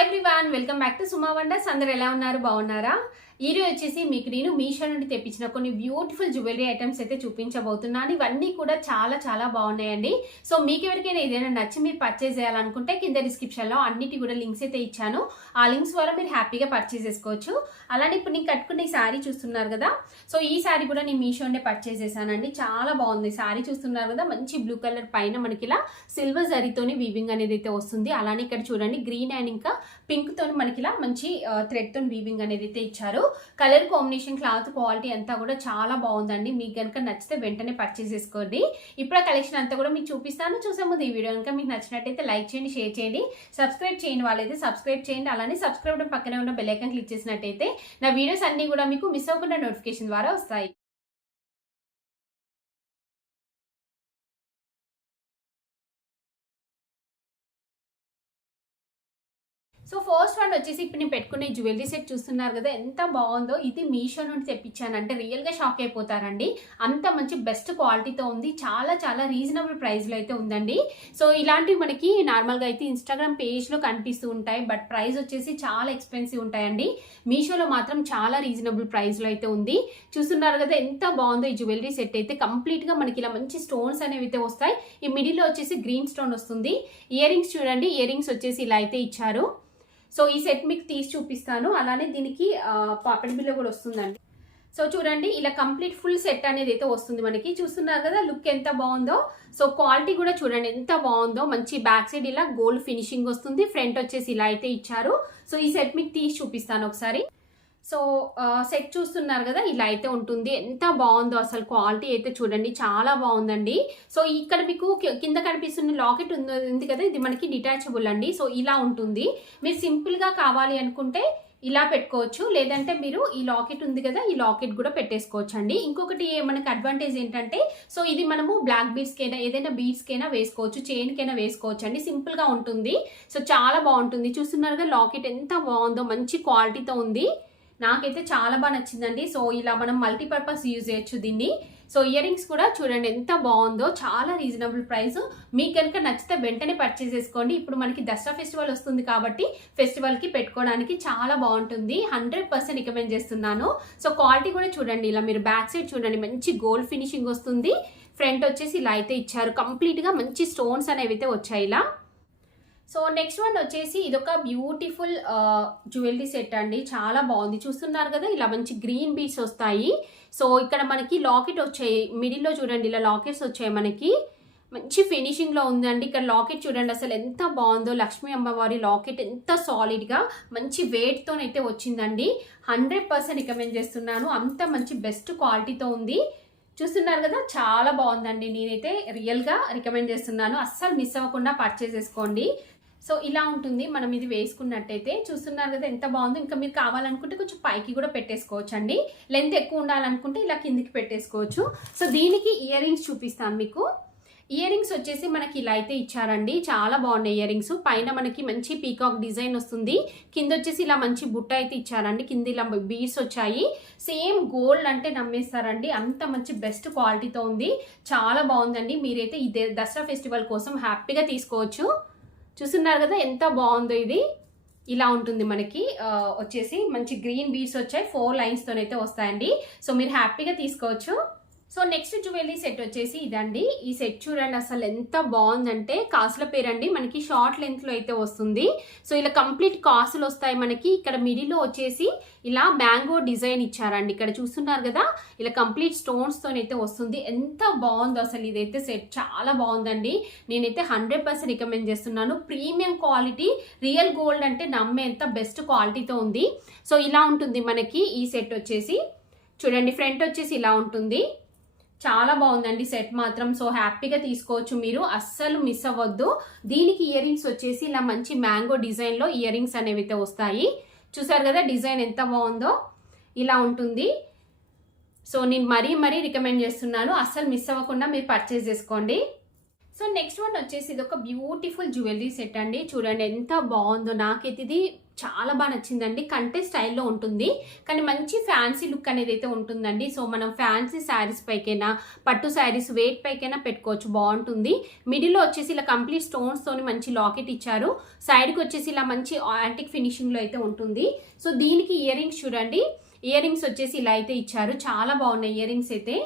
Hi everyone welcome back to Suma wonders అందరు ఎలా ఉన్నారు? బాగున్నారా? ఈరోజు వచ్చేసి మీకు నేను మీషో నుండి తెప్పించిన కొన్ని బ్యూటిఫుల్ జ్యువెలరీ ఐటమ్స్ అయితే చూపించబోతున్నాను. ఇవన్నీ కూడా చాలా చాలా బాగున్నాయండి. సో మీకు ఎవరికైనా ఏదైనా నచ్చి మీరు పర్చేజ్ చేయాలనుకుంటే కింద డిస్క్రిప్షన్లో అన్నిటి కూడా లింక్స్ అయితే ఇచ్చాను. ఆ లింక్స్ ద్వారా మీరు హ్యాపీగా పర్చేజ్ చేసుకోవచ్చు. అలానే ఇప్పుడు నేను కట్టుకున్న ఈ శారీ చూస్తున్నారు కదా. సో ఈ శారీ కూడా నేను మీషోనే పర్చేజ్ చేశానండి. చాలా బాగుంది. శారీ చూస్తున్నారు కదా మంచి బ్లూ కలర్ పైన మనకి ఇలా సిల్వర్ జరీతోని వీవింగ్ అనేది అయితే వస్తుంది. అలానే ఇక్కడ చూడండి గ్రీన్ అండ్ ఇంకా పింక్ తోని మనకి ఇలా మంచి థ్రెడ్ వీవింగ్ అనేది అయితే ఇచ్చారు. కలర్ కాంబినేషన్ క్లాత్ క్వాలిటీ అంతా కూడా చాలా బాగుందండి. మీకు కనుక నచ్చితే వెంటనే పర్చేస్ చేసుకోండి. ఇప్పుడు ఆ కలెక్షన్ అంతా కూడా మీకు చూపిస్తాను. చూసే ముందు ఈ వీడియో కనుక మీకు నచ్చినట్టయితే లైక్ చేయండి షేర్ చేయండి. సబ్స్క్రైబ్ చేయని వాళ్ళైతే సబ్స్క్రైబ్ చేయండి. అలానే సబ్స్క్రైబ్ పక్కనే ఉన్న బెల్లైకన్ క్లిక్ చేసినట్టయితే నా వీడియోస్ అన్ని కూడా మీకు మిస్ అవ్వకుండా నోటిఫికేషన్ ద్వారా వస్తాయి. సో ఫస్ట్ వన్ వచ్చేసి ఇప్పుడు నేను పెట్టుకునే జ్యువెలరీ సెట్ చూస్తున్నారు కదా ఎంత బాగుందో. ఇది మీషో నుండి తెప్పించాను. అంటే రియల్గా షాక్ అయిపోతారండి. అంత మంచి బెస్ట్ క్వాలిటీతో ఉంది. చాలా చాలా రీజనబుల్ ప్రైస్లో అయితే ఉందండి. సో ఇలాంటివి మనకి నార్మల్గా అయితే ఇన్స్టాగ్రామ్ పేజ్లో కనిపిస్తూ ఉంటాయి. బట్ ప్రైస్ వచ్చేసి చాలా ఎక్స్పెన్సివ్ ఉంటాయండి. మీషోలో మాత్రం చాలా రీజనబుల్ ప్రైస్లో అయితే ఉంది. చూస్తున్నారు కదా ఎంత బాగుందో ఈ జ్యువెలరీ సెట్ అయితే. కంప్లీట్గా మనకి ఇలా మంచి స్టోన్స్ అనేవి అయితే వస్తాయి. ఈ మిడిల్లో వచ్చేసి గ్రీన్ స్టోన్ వస్తుంది. ఇయర్ రింగ్స్ చూడండి. ఇయర్ రింగ్స్ వచ్చేసి ఇలా అయితే ఇచ్చారు. సో ఈ సెట్ మీకు తీసి చూపిస్తాను. అలానే దీనికి పాపిడి బిల్ల కూడా వస్తుందండి. సో చూడండి ఇలా కంప్లీట్ ఫుల్ సెట్ అనేది అయితే వస్తుంది మనకి. చూస్తున్నారు కదా లుక్ ఎంత బాగుందో. సో క్వాలిటీ కూడా చూడండి ఎంత బాగుందో. మంచి బ్యాక్ సైడ్ ఇలా గోల్డ్ ఫినిషింగ్ వస్తుంది. ఫ్రంట్ వచ్చేసి ఇలా అయితే ఇచ్చారు. సో ఈ సెట్ మీకు తీసి చూపిస్తాను ఒకసారి. సో సెట్ చూస్తున్నారు కదా ఇలా అయితే ఉంటుంది. ఎంత బాగుందో అసలు క్వాలిటీ అయితే చూడండి చాలా బాగుందండి. సో ఇక్కడ మీకు కింద కనిపిస్తున్న లాకెట్ ఉంది ఉంది కదా ఇది మనకి డిటాచబుల్ అండి. సో ఇలా ఉంటుంది. మీరు సింపుల్గా కావాలి అనుకుంటే ఇలా పెట్టుకోవచ్చు. లేదంటే మీరు ఈ లాకెట్ ఉంది కదా ఈ లాకెట్ కూడా పెట్టేసుకోవచ్చు అండి ఇంకొకటి మనకి అడ్వాంటేజ్ ఏంటంటే సో ఇది మనము బ్లాక్ బీడ్స్కైనా ఏదైనా బీడ్స్కైనా వేసుకోవచ్చు చైన్కైనా వేసుకోవచ్చు అండి సింపుల్గా ఉంటుంది. సో చాలా బాగుంటుంది. చూస్తున్నారుగా లాకెట్ ఎంత బాగుందో మంచి క్వాలిటీతో ఉంది. నాకైతే చాలా బాగా నచ్చిందండి. సో ఇలా మనం మల్టీపర్పస్ యూజ్ చేయొచ్చు దీన్ని. సో ఇయర్ రింగ్స్ కూడా చూడండి ఎంత బాగుందో చాలా రీజనబుల్ ప్రైస్ మీకు కనుక నచ్చితే వెంటనే పర్చేస్ చేసుకోండి. ఇప్పుడు మనకి దసరా ఫెస్టివల్ వస్తుంది కాబట్టి ఫెస్టివల్కి పెట్టుకోవడానికి చాలా బాగుంటుంది. హండ్రెడ్ పర్సెంట్ రికమెండ్ చేస్తున్నాను. సో క్వాలిటీ కూడా చూడండి. ఇలా మీరు బ్యాక్ సైడ్ చూడండి. మంచి గోల్డ్ ఫినిషింగ్ వస్తుంది. ఫ్రంట్ వచ్చేసి ఇలా అయితే ఇచ్చారు. కంప్లీట్గా మంచి స్టోన్స్ అనేవి అయితే వచ్చాయి ఇలా. సో నెక్స్ట్ వన్ వచ్చేసి ఇదొక బ్యూటిఫుల్ జ్యువెలరీ సెట్ అండి. చాలా బాగుంది. చూస్తున్నారు కదా ఇలా మంచి గ్రీన్ బీడ్స్ వస్తాయి. సో ఇక్కడ మనకి లాకెట్ వచ్చాయి. మిడిల్లో చూడండి ఇలా లాకెట్స్ వచ్చాయి మనకి. మంచి ఫినిషింగ్లో ఉందండి. ఇక్కడ లాకెట్ చూడండి అసలు ఎంత బాగుందో. లక్ష్మీ అమ్మవారి లాకెట్ ఎంత సాలిడ్గా మంచి వెయిట్తోనైతే వచ్చిందండి. హండ్రెడ్ పర్సెంట్ రికమెండ్ చేస్తున్నాను. అంత మంచి బెస్ట్ క్వాలిటీతో ఉంది. చూస్తున్నారు కదా చాలా బాగుందండి. నేనైతే రియల్గా రికమెండ్ చేస్తున్నాను. అస్సలు మిస్ అవ్వకుండా పర్చేస్ చేసుకోండి. సో ఇలా ఉంటుంది. మనం ఇది వేసుకున్నట్టయితే చూస్తున్నారు కదా ఎంత బాగుందో. ఇంకా మీరు కావాలనుకుంటే కొంచెం పైకి కూడా పెట్టేసుకోవచ్చు అండి లెంత్ ఎక్కువ ఉండాలనుకుంటే ఇలా కిందికి పెట్టేసుకోవచ్చు. సో దీనికి ఇయర్ రింగ్స్ చూపిస్తాను మీకు. ఇయర్ రింగ్స్ వచ్చేసి మనకి ఇలా అయితే ఇచ్చారండి. చాలా బాగున్నాయి ఇయర్ రింగ్స్. పైన మనకి మంచి పీకాక్ డిజైన్ వస్తుంది. కింద వచ్చేసి ఇలా మంచి బుట్ట అయితే ఇచ్చారండి. కింద ఇలా బీడ్స్ వచ్చాయి. సేమ్ గోల్డ్ అంటే నమ్మేస్తారండి. అంత మంచి బెస్ట్ క్వాలిటీతో ఉంది. చాలా బాగుందండి. మీరైతే ఇదే దసరా ఫెస్టివల్ కోసం హ్యాపీగా తీసుకోవచ్చు. చూస్తున్నారు కదా ఎంత బాగుందో ఇది. ఇలా ఉంటుంది మనకి. వచ్చేసి మంచి గ్రీన్ బీడ్స్ వచ్చాయి. ఫోర్ లైన్స్తోనైతే వస్తాయండి. సో మీరు హ్యాపీగా తీసుకోవచ్చు. సో నెక్స్ట్ జ్యువెలరీ సెట్ వచ్చేసి ఇదండి. ఈ సెట్ చూడండి అసలు ఎంత బాగుందంటే కాసుల పేరండి. మనకి షార్ట్ లెంత్లో అయితే వస్తుంది. సో ఇలా కంప్లీట్ కాసులు వస్తాయి మనకి. ఇక్కడ మిడిల్లో వచ్చేసి ఇలా మ్యాంగో డిజైన్ ఇచ్చారండి. ఇక్కడ చూస్తున్నారు కదా ఇలా కంప్లీట్ స్టోన్స్తోనైతే వస్తుంది. ఎంత బాగుందో అసలు ఇదైతే సెట్. చాలా బాగుందండి. నేనైతే హండ్రెడ్ పర్సెంట్ రికమెండ్ చేస్తున్నాను. ప్రీమియం క్వాలిటీ రియల్ గోల్డ్ అంటే నమ్మేంత బెస్ట్ క్వాలిటీతో ఉంది. సో ఇలా ఉంటుంది మనకి. ఈ సెట్ వచ్చేసి చూడండి ఫ్రంట్ వచ్చేసి ఇలా ఉంటుంది. చాలా బాగుందండి సెట్ మాత్రం. సో హ్యాపీగా తీసుకోవచ్చు మీరు. అస్సలు మిస్ అవ్వద్దు. దీనికి ఇయర్ రింగ్స్ వచ్చేసి ఇలా మంచి మ్యాంగో డిజైన్లో ఇయర్ రింగ్స్ అనేవి అయితే వస్తాయి. చూసారు కదా డిజైన్ ఎంత బాగుందో. ఇలా ఉంటుంది. సో నేను మరీ మరీ రికమెండ్ చేస్తున్నాను. అస్సలు మిస్ అవ్వకుండా మీరు పర్చేస్ చేసుకోండి. సో నెక్స్ట్ వన్ వచ్చేసి ఇది ఒక బ్యూటిఫుల్ జ్యువెలరీ సెట్ అండి. చూడండి ఎంత బాగుందో. నాకైతే ఇది చాలా బాగా నచ్చిందండి. కంటే స్టైల్లో ఉంటుంది. కానీ మంచి ఫ్యాన్సీ లుక్ అనేది అయితే ఉంటుందండి. సో మనం ఫ్యాన్సీ శారీస్ పైకైనా పట్టు శారీస్ వెయిట్ పైకైనా పెట్టుకోవచ్చు. బాగుంటుంది. మిడిల్లో వచ్చేసి ఇలా కంప్లీట్ స్టోన్స్ తోని మంచి లాకెట్ ఇచ్చారు. సైడ్కి వచ్చేసి ఇలా మంచి యాంటిక్ ఫినిషింగ్లో అయితే ఉంటుంది. సో దీనికి ఇయర్ రింగ్స్ చూడండి. ఇయర్ రింగ్స్ వచ్చేసి ఇలా అయితే ఇచ్చారు. చాలా బాగున్నాయి ఇయర్ రింగ్స్ అయితే.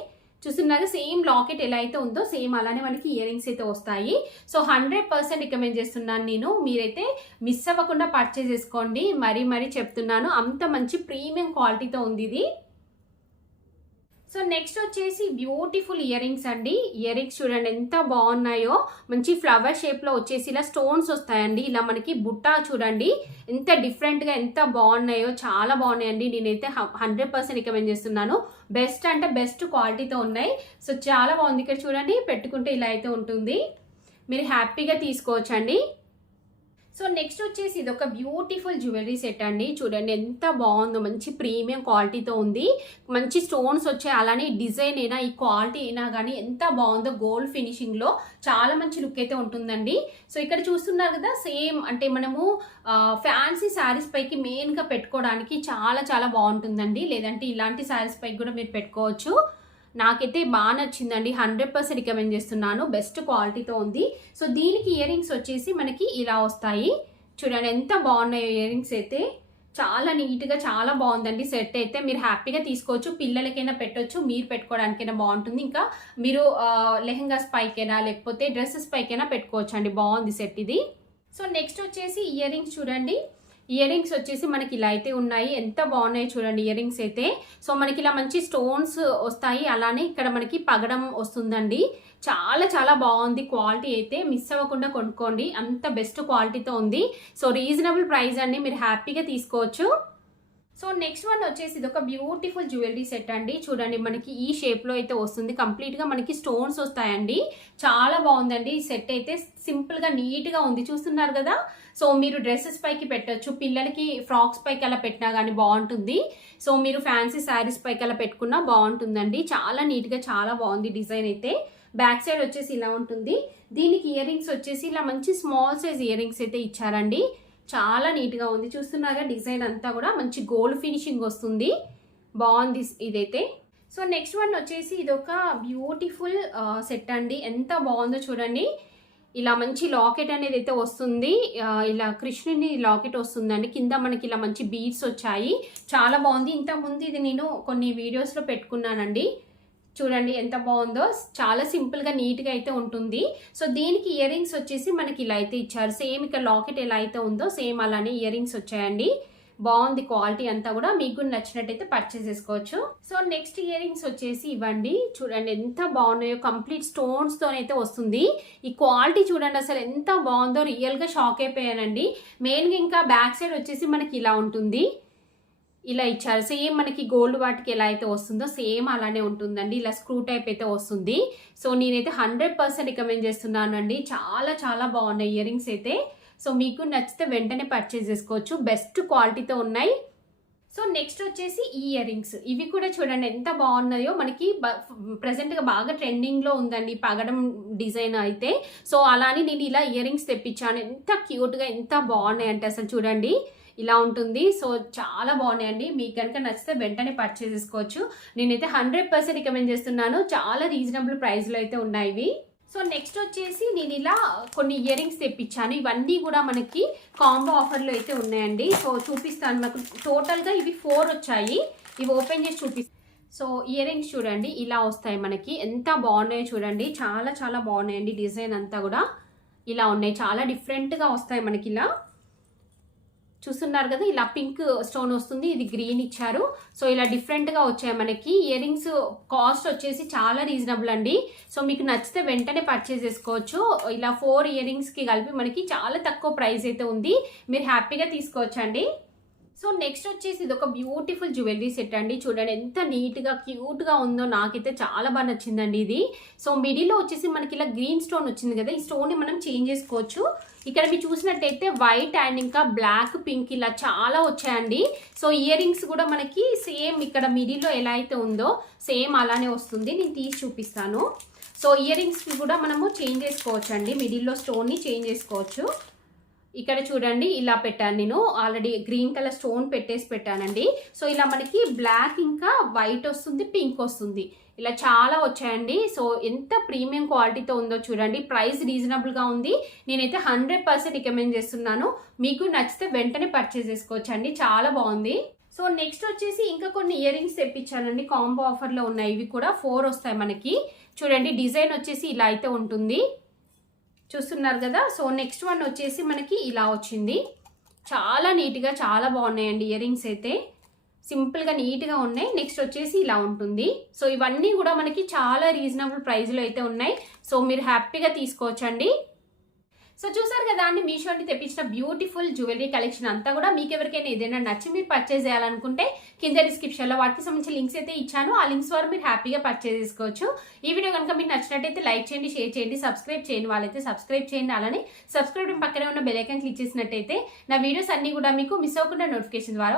చూస్తున్నారా. సేమ్ లాకెట్ ఎలా అయితే ఉందో సేమ్ అలానే మనకి ఇయర్ రింగ్స్ అయితే వస్తాయి. సో హండ్రెడ్ పర్సెంట్ రికమెండ్ చేస్తున్నాను నేను. మీరైతే మిస్ అవ్వకుండా పర్చేస్ చేసుకోండి. మరీ మరీ చెప్తున్నాను. అంత మంచి ప్రీమియం క్వాలిటీతో ఉంది ఇది. సో నెక్స్ట్ వచ్చేసి బ్యూటిఫుల్ ఇయర్ రింగ్స్ అండి. ఇయర్ రింగ్స్ చూడండి ఎంత బాగున్నాయో. మంచి ఫ్లవర్ షేప్లో వచ్చేసి ఇలా స్టోన్స్ వస్తాయండి. ఇలా మనకి బుట్ట చూడండి. ఎంత డిఫరెంట్గా ఎంత బాగున్నాయో. చాలా బాగున్నాయండి. నేనైతే హండ్రెడ్ పర్సెంట్ రికమెండ్ చేస్తున్నాను. బెస్ట్ అంటే బెస్ట్ క్వాలిటీతో ఉన్నాయి. సో చాలా బాగుంది. ఇక్కడ చూడండి పెట్టుకుంటే ఇలా అయితే ఉంటుంది. మీరు హ్యాపీగా తీసుకోవచ్చండి. సో నెక్స్ట్ వచ్చేసి ఇది ఒక బ్యూటిఫుల్ జ్యువెలరీ సెట్ అండి. చూడండి ఎంత బాగుందో మంచి ప్రీమియం క్వాలిటీతో ఉంది. మంచి స్టోన్స్ వచ్చాయి. అలానే డిజైన్ అయినా ఈ క్వాలిటీ అయినా కానీ ఎంత బాగుందో గోల్డ్ ఫినిషింగ్లో చాలా మంచి లుక్ అయితే ఉంటుందండి. సో ఇక్కడ చూస్తున్నారు కదా సేమ్ అంటే మనము ఫ్యాన్సీ శారీస్ పైకి మెయిన్గా పెట్టుకోవడానికి చాలా చాలా బాగుంటుందండి. లేదంటే ఇలాంటి శారీస్ పైకి కూడా మీరు పెట్టుకోవచ్చు. నాకైతే బాగా నచ్చిందండి. హండ్రెడ్ పర్సెంట్ రికమెండ్ చేస్తున్నాను. బెస్ట్ క్వాలిటీతో ఉంది. సో దీనికి ఇయర్ రింగ్స్ వచ్చేసి మనకి ఇలా వస్తాయి. చూడండి ఎంత బాగున్నాయో ఇయర్ రింగ్స్ అయితే. చాలా నీట్గా చాలా బాగుందండి సెట్ అయితే. మీరు హ్యాపీగా తీసుకోవచ్చు. పిల్లలకైనా పెట్టొచ్చు. మీరు పెట్టుకోవడానికైనా బాగుంటుంది. ఇంకా మీరు లెహంగాస్ పైకైనా లేకపోతే డ్రెస్సెస్ పైకైనా పెట్టుకోవచ్చు అండి బాగుంది సెట్ ఇది. సో నెక్స్ట్ వచ్చేసి ఇయర్ రింగ్స్ చూడండి. ఇయర్ రింగ్స్ వచ్చేసి మనకి ఇలా అయితే ఉన్నాయి. ఎంత బాగున్నాయి చూడండి ఇయర్ రింగ్స్ అయితే. సో మనకి ఇలా మంచి స్టోన్స్ వస్తాయి. అలానే ఇక్కడ మనకి పగడం వస్తుందండి. చాలా చాలా బాగుంది క్వాలిటీ అయితే. మిస్ అవ్వకుండా కొనుక్కోండి. అంత బెస్ట్ క్వాలిటీతో ఉంది. సో రీజనబుల్ ప్రైస్ అండి. మీరు హ్యాపీగా తీసుకోవచ్చు. సో నెక్స్ట్ వన్ వచ్చేసి ఇది ఒక బ్యూటిఫుల్ జ్యువెలరీ సెట్ అండి. చూడండి మనకి ఈ షేప్లో అయితే వస్తుంది. కంప్లీట్గా మనకి స్టోన్స్ వస్తాయండి. చాలా బాగుందండి ఈ సెట్ అయితే. సింపుల్గా నీట్గా ఉంది. చూస్తున్నారు కదా? సో మీరు డ్రెస్సెస్ పైకి పెట్టచ్చు పిల్లలకి ఫ్రాక్స్ పైకి అలా పెట్టినా కానీ బాగుంటుంది. సో మీరు ఫ్యాన్సీ శారీస్ పైకి అలా పెట్టుకున్నా బాగుంటుందండి. చాలా నీట్గా చాలా బాగుంది డిజైన్ అయితే. బ్యాక్ సైడ్ వచ్చేసి ఇలా ఉంటుంది. దీనికి ఇయర్ రింగ్స్ వచ్చేసి ఇలా మంచి స్మాల్ సైజ్ ఇయర్ రింగ్స్ అయితే ఇచ్చారండి. చాలా నీట్గా ఉంది. చూస్తున్నాగా డిజైన్ అంతా కూడా మంచి గోల్డ్ ఫినిషింగ్ వస్తుంది. బాగుంది ఇదైతే. సో నెక్స్ట్ వన్ వచ్చేసి ఇది ఒక బ్యూటిఫుల్ సెట్ అండి. ఎంత బాగుందో చూడండి. ఇలా మంచి లాకెట్ అనేది అయితే వస్తుంది ఇలా కృష్ణుని లాకెట్ వస్తుందండి. కింద మనకి ఇలా మంచి బీడ్స్ వచ్చాయి. చాలా బాగుంది. ఇంతకుముందు ఇది నేను కొన్ని వీడియోస్లో పెట్టుకున్నానండి. చూడండి ఎంత బాగుందో. చాలా సింపుల్గా నీట్గా అయితే ఉంటుంది. సో దీనికి ఇయర్ రింగ్స్ వచ్చేసి మనకి ఇలా అయితే ఇచ్చారు. సేమ్ ఇక్కడ లాకెట్ ఎలా అయితే ఉందో సేమ్ అలానే ఇయర్ రింగ్స్ వచ్చాయండి. బాగుంది క్వాలిటీ అంతా కూడా మీకు కూడా నచ్చినట్టయితే పర్చేస్ చేసుకోవచ్చు. సో నెక్స్ట్ ఇయర్ రింగ్స్ వచ్చేసి ఇవ్వండి. చూడండి ఎంత బాగున్నాయో కంప్లీట్ స్టోన్స్ తోనైతే వస్తుంది. ఈ క్వాలిటీ చూడండి అసలు ఎంత బాగుందో రియల్గా షాక్ అయిపోయానండి. మెయిన్గా ఇంకా బ్యాక్ సైడ్ వచ్చేసి మనకి ఇలా ఉంటుంది. ఇలా ఇచ్చారు. సేమ్ మనకి గోల్డ్ వాటికి ఎలా అయితే వస్తుందో సేమ్ అలానే ఉంటుందండి. ఇలా స్క్రూ టైప్ అయితే వస్తుంది. సో నేనైతే హండ్రెడ్ పర్సెంట్ రికమెండ్ చేస్తున్నాను అండి చాలా చాలా బాగున్నాయి ఇయర్ రింగ్స్ అయితే. సో మీకు నచ్చితే వెంటనే పర్చేస్ చేసుకోవచ్చు. బెస్ట్ క్వాలిటీతో ఉన్నాయి. సో నెక్స్ట్ వచ్చేసి ఈ ఇయర్ రింగ్స్ ఇవి కూడా చూడండి ఎంత బాగున్నాయో. మనకి ప్రజెంట్గా బాగా ట్రెండింగ్లో ఉందండి పగడం డిజైన్ అయితే. సో అలానే నేను ఇలా ఇయర్ రింగ్స్ తెప్పించాను. ఎంత క్యూట్గా ఎంత బాగున్నాయి అంటే అసలు చూడండి. ఇలా ఉంటుంది. సో చాలా బాగున్నాయండి. మీకు కనుక నచ్చితే వెంటనే పర్చేస్ చేసుకోవచ్చు. నేనైతే హండ్రెడ్ పర్సెంట్ రికమెండ్ చేస్తున్నాను. చాలా రీజనబుల్ ప్రైస్లో అయితే ఉన్నాయి ఇవి. సో నెక్స్ట్ వచ్చేసి నేను ఇలా కొన్ని ఇయర్ రింగ్స్ తెప్పించాను. ఇవన్నీ కూడా మనకి కాంబో ఆఫర్లో అయితే ఉన్నాయండి. సో చూపిస్తాను నాకు టోటల్గా ఇవి ఫోర్ వచ్చాయి. ఇవి ఓపెన్ చేసి చూపిస్తాను సో ఇయర్ రింగ్స్ చూడండి. ఇలా వస్తాయి మనకి. ఎంత బాగున్నాయో చూడండి. చాలా చాలా బాగున్నాయండి డిజైన్ అంతా కూడా. ఇలా ఉన్నాయి. చాలా డిఫరెంట్గా వస్తాయి మనకి ఇలా. చూస్తున్నారు కదా ఇలా పింక్ స్టోన్ వస్తుంది ఇది గ్రీన్ ఇచ్చారు. సో ఇలా డిఫరెంట్గా వచ్చాయి మనకి. ఇయర్ రింగ్స్ కాస్ట్ వచ్చేసి చాలా రీజనబుల్ అండి. సో మీకు నచ్చితే వెంటనే పర్చేస్ చేసుకోవచ్చు. ఇలా ఫోర్ ఇయర్ రింగ్స్కి కలిపి మనకి చాలా తక్కువ ప్రైస్ అయితే ఉంది. మీరు హ్యాపీగా తీసుకోవచ్చు అండి సో నెక్స్ట్ వచ్చేసి ఇది ఒక బ్యూటిఫుల్ జ్యువెలరీ సెట్ అండి. చూడండి ఎంత నీట్గా క్యూట్గా ఉందో నాకైతే చాలా బాగా నచ్చిందండి ఇది. సో మిడిల్లో వచ్చేసి మనకి ఇలా గ్రీన్ స్టోన్ వచ్చింది కదా ఈ స్టోన్ని మనం చేంజ్ చేసుకోవచ్చు. ఇక్కడ మీరు చూసినట్టయితే వైట్ అండ్ ఇంకా బ్లాక్ పింక్ ఇలా చాలా వచ్చాయండి. సో ఇయర్ రింగ్స్ కూడా మనకి సేమ్ ఇక్కడ మిడిల్లో ఎలా అయితే ఉందో సేమ్ అలానే వస్తుంది. నేను తీసి చూపిస్తాను. సో ఇయర్ రింగ్స్కి కూడా మనము చేంజ్ చేసుకోవచ్చు అండి మిడిల్లో స్టోన్ని చేంజ్ చేసుకోవచ్చు. ఇక్కడ చూడండి ఇలా పెట్టాను నేను. ఆల్రెడీ గ్రీన్ కలర్ స్టోన్ పెట్టేసి పెట్టానండి. సో ఇలా మనకి బ్లాక్ ఇంకా వైట్ వస్తుంది పింక్ వస్తుంది. ఇలా చాలా వచ్చాయండి. సో ఎంత ప్రీమియం క్వాలిటీతో ఉందో చూడండి. ప్రైస్ రీజనబుల్గా ఉంది. నేనైతే హండ్రెడ్ పర్సెంట్ రికమెండ్ చేస్తున్నాను. మీకు నచ్చితే వెంటనే పర్చేస్ చేసుకోవచ్చండి. చాలా బాగుంది. సో నెక్స్ట్ వచ్చేసి ఇంకా కొన్ని ఇయర్ రింగ్స్ తెప్పించానండి కాంబో ఆఫర్లో ఉన్నాయి. ఇవి కూడా ఫోర్ వస్తాయి మనకి. చూడండి డిజైన్ వచ్చేసి ఇలా అయితే ఉంటుంది. చూస్తున్నారు కదా. సో నెక్స్ట్ వన్ వచ్చేసి మనకి ఇలా వచ్చింది. చాలా నీట్గా చాలా బాగున్నాయండి ఇయర్ రింగ్స్ అయితే. సింపుల్గా నీట్గా ఉన్నాయి. నెక్స్ట్ వచ్చేసి ఇలా ఉంటుంది. సో ఇవన్నీ కూడా మనకి చాలా రీజనబుల్ ప్రైస్లో అయితే ఉన్నాయి. సో మీరు హ్యాపీగా తీసుకోవచ్చండి. సో చూసారు కదా అండి మీషో అంటే తెప్పించిన బ్యూటిఫుల్ జ్యువెలరీ కలెక్షన్ అంతా కూడా మీకు ఎవరికైనా ఏదైనా నచ్చి మీరు పర్చేస్ చేయాలనుకుంటే కింద డిస్క్రిప్షన్లో వాటికి సంబంధించిన లింక్స్ అయితే ఇచ్చాను. ఆ లింక్స్ ద్వారా మీరు హ్యాపీగా పర్చేస్ చేసుకోవచ్చు. ఈ వీడియో కనుక మీకు నచ్చినట్టయితే లైక్ చేయండి షేర్ చేయండి సబ్స్క్రైబ్ చేయండి వాళ్ళైతే సబ్స్క్రైబ్ చేయండి. అలానే సబ్స్క్రైబ్ పక్కనే ఉన్న బెల్ ఐకాన్ క్లిక్ చేసినట్టయితే నా వీడియోస్ అన్ని కూడా మీకు మిస్ అవ్వకుండా నోటిఫికేషన్ ద్వారా